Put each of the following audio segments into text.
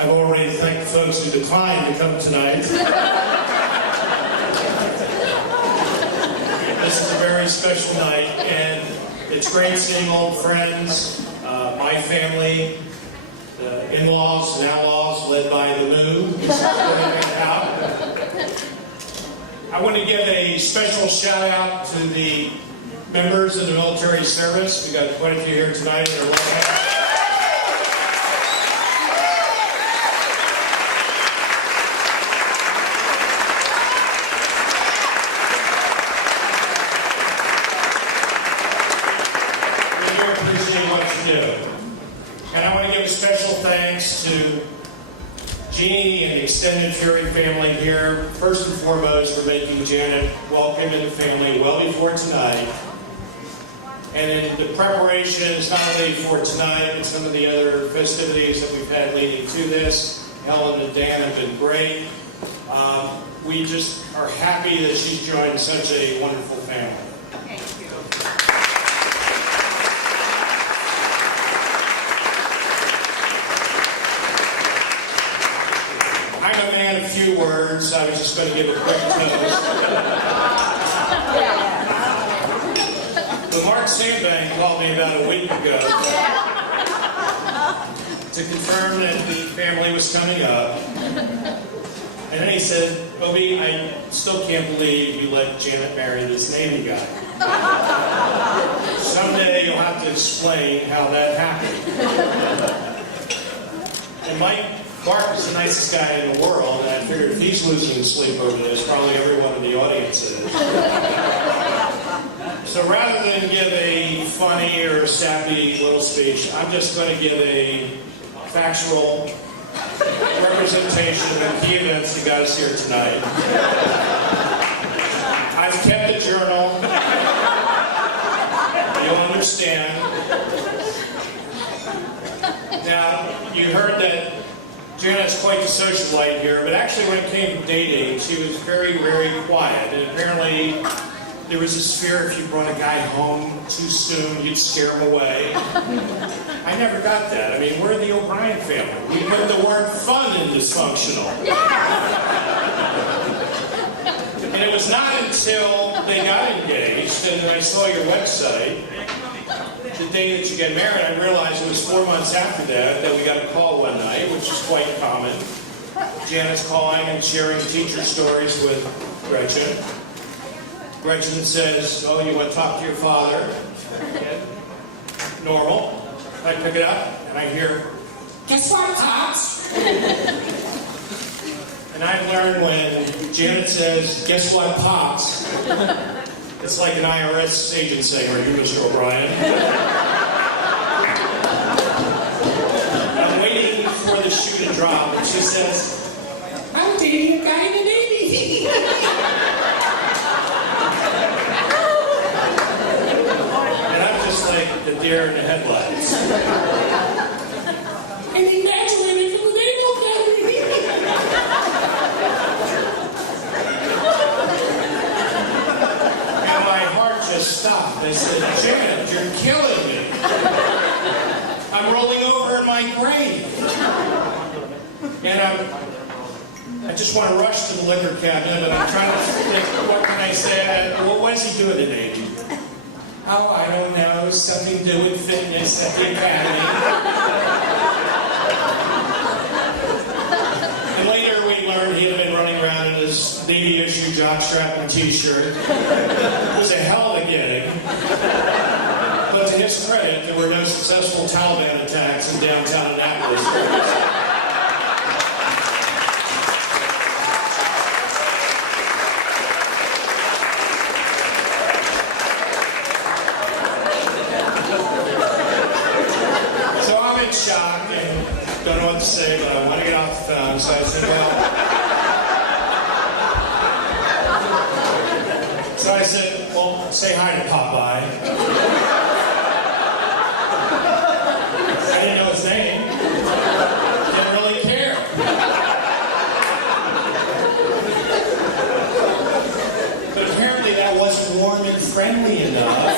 I've already thanked the folks who declined to come tonight. This is a very special night, and it's great seeing old friends, my family, the in-laws and outlaws led by the Moo, who's coming out. I want to give a special shout out to the members of the military service. We've got quite a few here tonight that are well. And I want to give a special thanks to Jeannie and the extended Fury family here, first and foremost for making Janet welcome in the family well before tonight. And in the preparations, not only for tonight, but some of the other festivities that we've had leading to this, Helen and Dan have been great. We just are happy that she's joined such a wonderful family. A few words. I was just going to give a quick toast. But Mark Sandbank called me about a week ago to confirm that the family was coming up. And then he said, Obi, I still can't believe you let Janet marry this Navy guy. Someday you'll have to explain how that happened. And Mike Mark is the nicest guy in the world, and I figured if he's losing sleep over this, probably everyone in the audience is. So rather than give a funny or sappy little speech, I'm just going to give a factual representation of the key events that got us here tonight. I've kept a journal. You'll understand. Now, you heard that Janet's quite the socialite here, but actually when it came to dating, she was very, very quiet. And apparently there was this fear if you brought a guy home too soon, you'd scare him away. I never got that. I mean, we're the O'Brien family. We put the word fun in dysfunctional. And it was not until they got engaged and I saw your website, the day that you get married, I realized it was 4 months after that we got a call one night, which is quite common. Janet's calling and sharing teacher stories with Gretchen. Gretchen says, oh, you want to talk to your father? Normal. I pick it up and I hear, guess what, Pops? And I've learned when Janet says, guess what, Pops? It's like an IRS agent saying, are you Mr. O'Brien? I'm waiting for the shoe to drop, and she says, I'm dating a guy in the Navy. And I'm just like the deer in the headlights. And he graduated from the Naval Academy. And my heart just stopped. I said, Janet, you're killing me. I'm rolling over in my grave. And I just want to rush to the liquor cabinet, and I'm trying to think, what can I say? What was he doing today? Oh, I don't know. Something to do with fitness at the academy. And later we learned he had been running around in his Navy issue jockstrap and t-shirt. It was a hell of a gig. But to his credit, there were no successful Taliban attacks in downtown Annapolis. Shock and don't know what to say, but I want to get off the phone. So I said, well, say hi to Popeye. I didn't know his name. Didn't really care. But apparently that wasn't warm and friendly enough.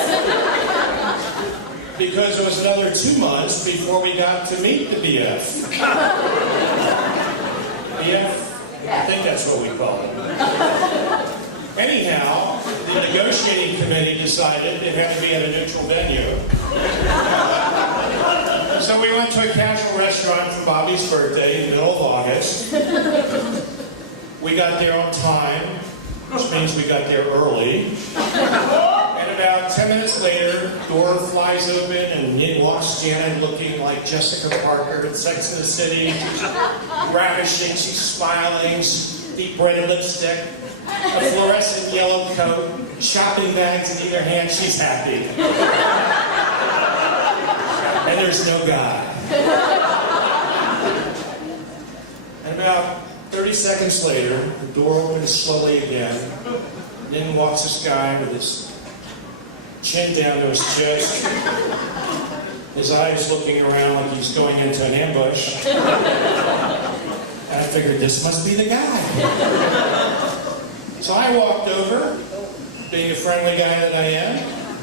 Because it was another 2 months before we got to meet the BF. I think that's what we call it. Anyhow, the negotiating committee decided it had to be at a neutral venue. So we went to a casual restaurant for Bobby's birthday in the middle of August. We got there on time, which means we got there early. And about 10 minutes later, door flies open and in walks Janet looking like Jessica Parker in Sex and the City. She's ravishing, she's smiling, deep red lipstick, a fluorescent yellow coat, shopping bags in either hand. She's happy. And there's no guy. And about 30 seconds later, the door opens slowly again. And in walks this guy with his chin down to his chest, his eyes looking around like he's going into an ambush. And I figured this must be the guy. So I walked over, being a friendly guy that I am,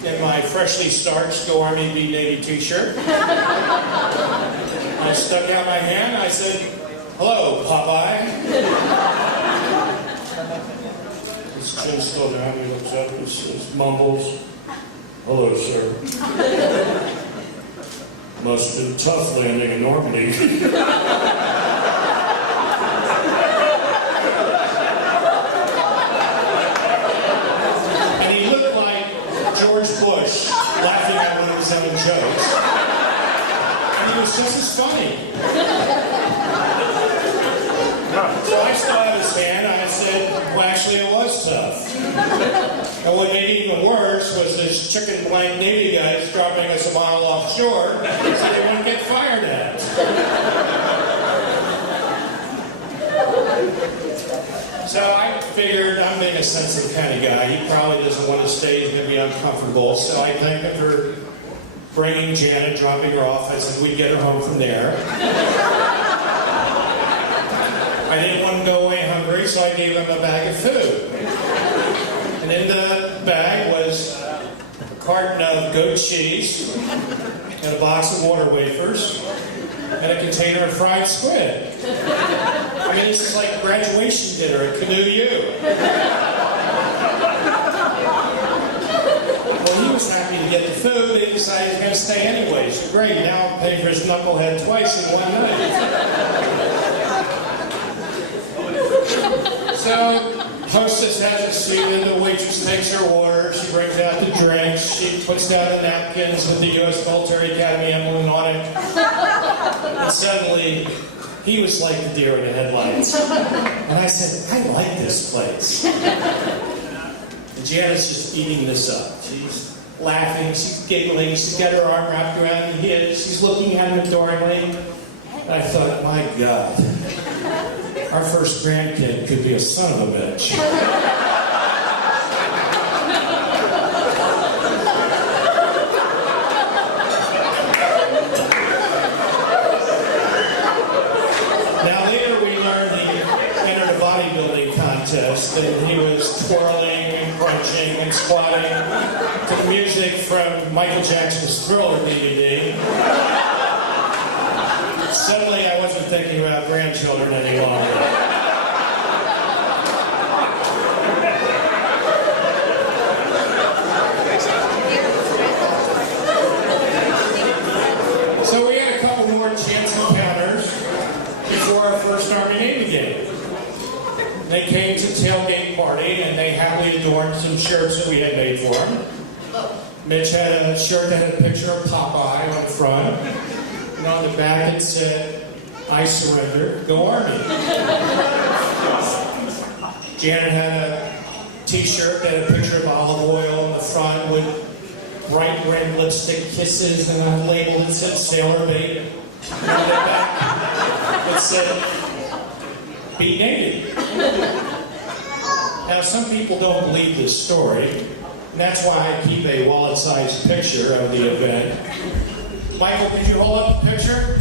in my freshly starched Go Army Be Navy t-shirt. I stuck out my hand, I said, "Hello, Popeye." His chin still down, he looks up, he mumbles, "Hello, sir." "Must have been tough landing in Normandy." And he looked like George Bush laughing at one of his own jokes. And he was just as funny. So I still had his hand, and I said, "Well, actually, it was tough." And what made it even worse was this chicken blank Navy guys dropping us a mile offshore so they wouldn't get fired at. So I figured I'm being a sensitive kind of guy. He probably doesn't want to stay. He's going to be uncomfortable. So I thanked him for bringing Janet, dropping her off. I said we'd get her home from there. I didn't want to go away hungry, so I gave him a bag of food. And in the bag was a carton of goat cheese, and a box of water wafers, and a container of fried squid. I mean, this is like graduation dinner at Canoe U. Well, he was happy to get the food, and he decided he was going to stay anyway. So great, now I'm paying for his knucklehead twice in one night. So, hostess has us seated, the waitress takes her order, she brings out the drinks, she puts down the napkins with the U.S. Military Academy emblem on it. And suddenly, he was like the deer in the headlights. And I said, "I like this place." And Janet's just eating this up. She's laughing, she's giggling, she's got her arm wrapped around his, she's looking at him adoringly. And I thought, my God. Our first grandkid could be a son of a bitch. Now later we learned he entered a bodybuilding contest and he was twirling and crunching and squatting to the music from Michael Jackson's Thriller DVD. Suddenly I wasn't thinking about grandchildren any longer. So we had a couple more chance encounters before our first Army-Navy game. They came to tailgate party and they happily adorned some shirts that we had made for them. Mitch had a shirt that had a picture of Popeye on the front. And on the back it said, "I surrender, go Army." Janet had a t-shirt that had a picture of olive oil on the front with bright red lipstick kisses and a label that said Sailor Bait. And on the back it said, "Be Navy." Now some people don't believe this story, and that's why I keep a wallet-sized picture of the event. Michael, could you hold up the picture?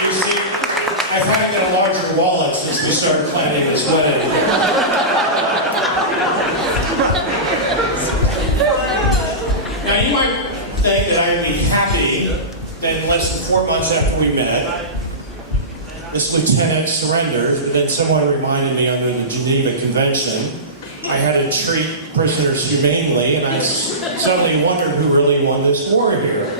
You see, I've had to get a larger wallet since we started planning this wedding. less than 4 months after we met, this lieutenant surrendered, and then someone reminded me under the Geneva Convention, I had to treat prisoners humanely, and I suddenly wondered who really won this war here.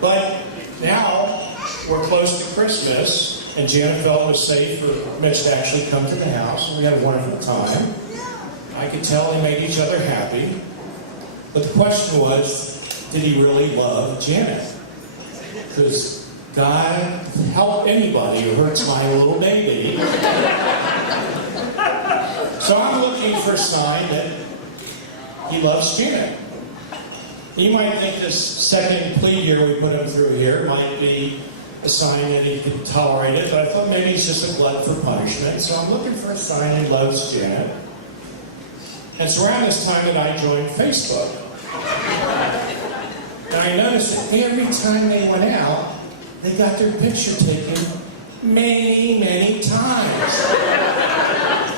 But now, we're close to Christmas, and Janet felt it was safe for Mitch to actually come to the house, and we had a wonderful time. I could tell they made each other happy. But the question was, did he really love Janet? Because God help anybody who hurts my little baby. So I'm looking for a sign that he loves Janet. You might think this second plea here we put him through here might be a sign that he can tolerate it, but I thought maybe he's just a glutton for punishment. So I'm looking for a sign he loves Janet. And it's around this time that I joined Facebook. And I noticed that every time they went out, they got their picture taken many, many times.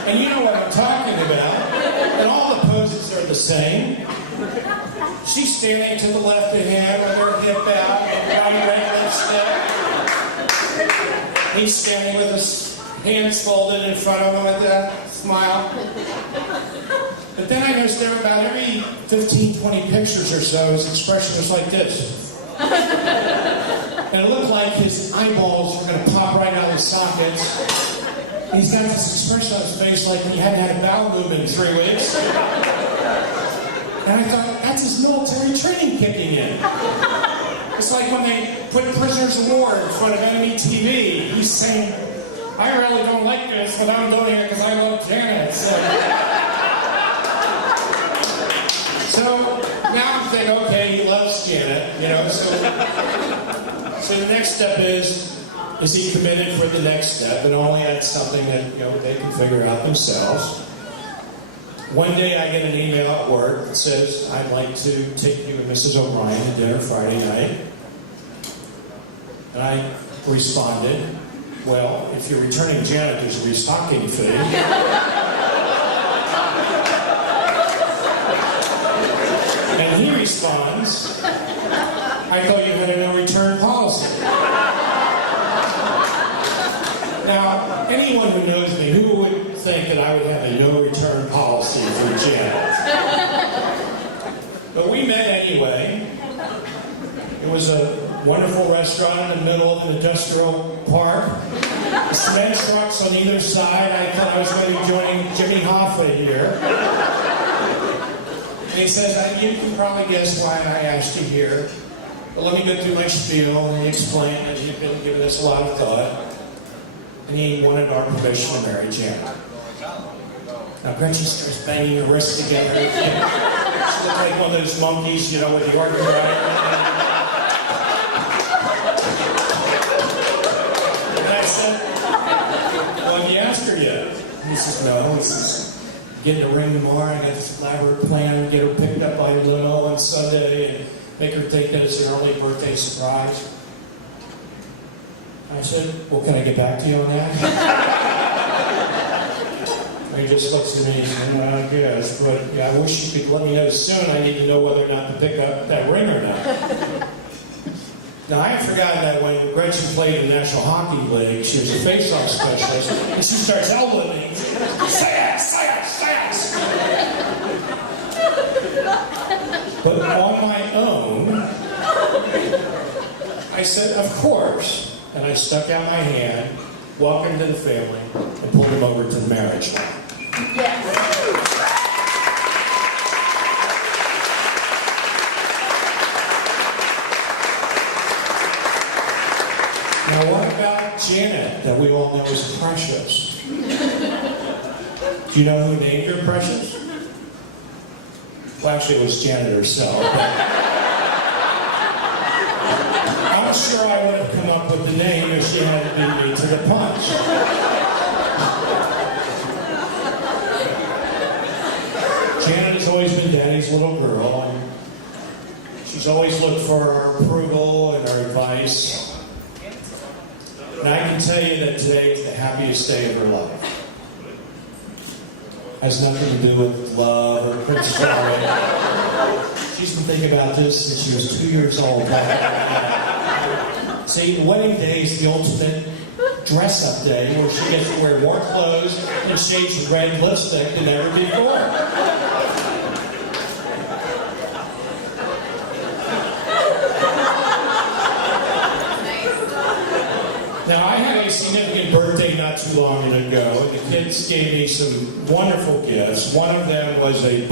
And you know what I'm talking about. And all the poses are the same. She's standing to the left of him with her hip out and one red lipstick. He's standing with his hands folded in front of him with a smile. But then I noticed there about every 15, 20 pictures or so, his expression was like this. And it looked like his eyeballs were going to pop right out of his sockets. And he's got this expression on his face like he hadn't had a bowel movement in 3 weeks. And I thought, that's his military training kicking in. It's like when they put prisoners of war in front of enemy TV. He's saying, I really don't like this, but I'm doing it because I love Janet. So now I'm thinking, okay, he loves Janet, you know. So the next step is he committed for the next step? And only that's something that, you know, they can figure out themselves. One day I get an email at work that says, I'd like to take you and Mrs. O'Brien to dinner Friday night. And I responded, well, if you're returning Janet, there's a restocking fee. And he responds, I thought you had a no-return policy. Now, anyone who knows me, who would think that I would have a no-return policy for Janet? But we met anyway. It was a wonderful restaurant in the middle of an industrial park. The cement trucks on either side. I thought I was going to be joining Jimmy Hoffa here. And he says, you can probably guess why I asked you here. But let me go through my spiel. And he explained that he'd been giving us a lot of thought. And he wanted our permission to marry Janet. Now Gretchen starts banging her wrists together. She looked like one of those monkeys, you know, with the organ right. And I said, well, have you asked her yet? And he says, no. He says, getting a ring tomorrow. I got this elaborate plan to get her picked up by a limo on Sunday and make her think that it's an early birthday surprise. I said, well, can I get back to you on that? And he just looks at me and says, well, I guess, but yeah, I wish you could let me know soon. I need to know whether or not to pick up that ring or not. Now, I had forgotten that when Gretchen played in the National Hockey League, she was a face-off specialist, and she starts elbowing me. Say yes, say yes, say yes. But on my own, I said, of course. And I stuck out my hand, welcomed to the family, and pulled him over to the marriage line. Yes. Now, what about Janet, that we all know is Precious? Do you know who named her Precious? Well, actually, it was Janet herself. I'm sure I would have come up with the name if she had beat me to the punch. Janet has always been Daddy's little girl, and she's always looked for our approval and our advice. And I can tell you that today is the happiest day of her life. Has nothing to do with love or principality. She's been thinking about this since she was 2 years old. See, the wedding day is the ultimate dress-up day where she gets to wear more clothes and shades of red lipstick than ever before. Now, I had a significant birthday not too long ago, and the kids gave me some wonderful gifts. One of them was a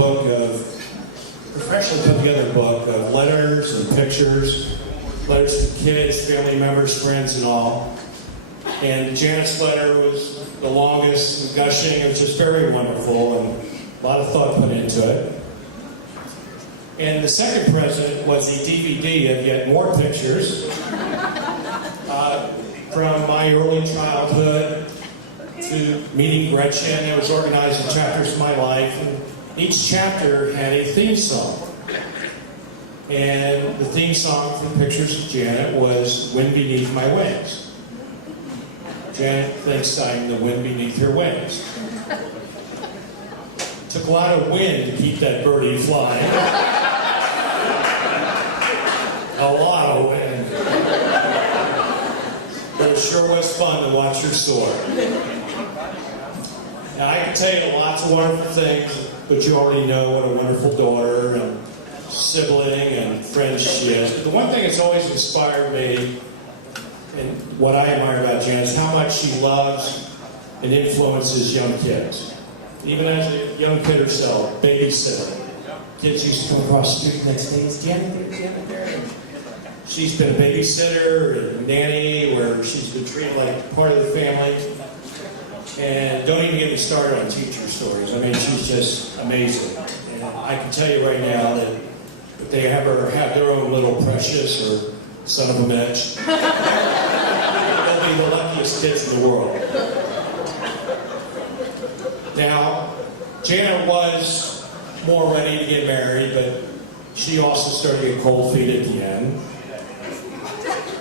professionally put together book of letters and pictures, letters to kids, family members, friends, and all. And Janet's letter was the longest and gushing. It was just very wonderful, and a lot of thought put into it. And the second present was a DVD of yet more pictures. From my early childhood to meeting Gretchen. It was organized in chapters of my life. And each chapter had a theme song. And the theme song for Pictures of Janet was Wind Beneath My Wings. Janet thinks I'm the wind beneath her wings. Took a lot of wind to keep that birdie flying. A lot of wind. But it sure was fun to watch her soar. Now, I can tell you lots of wonderful things, but you already know what a wonderful daughter and sibling and friend she is. But the one thing that's always inspired me, and what I admire about Janet, is how much she loves and influences young kids. Even as a young kid herself, babysitter. Kids used to come across the street next day, is Janet there? She's been a babysitter and nanny, where she's been treated like part of the family. And don't even get me started on teacher stories. I mean, she's just amazing. And I can tell you right now that if they ever have their own little Precious or son of a bitch, they'll be the luckiest kids in the world. Now, Janet was more ready to get married, but she also started to get cold feet at the end.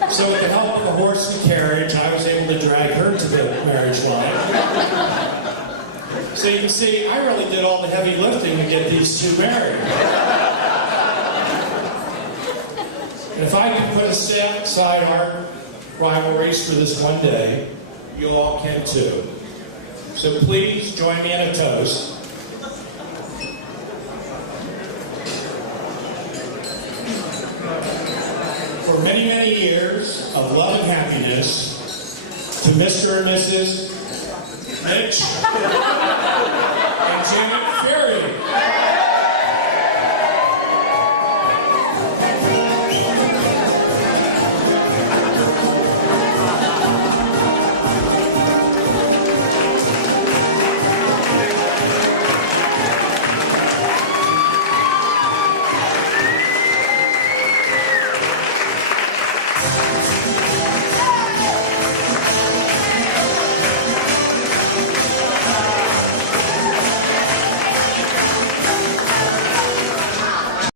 So with the help of a horse and carriage, I was able to drag her to the marriage line. So you can see, I really did all the heavy lifting to get these two married. And if I can put aside our rivalries for this one day, you all can too. So please join me in a toast. For many, many years of love and happiness, to Mr. and Mrs. Mitch and Janet Fury.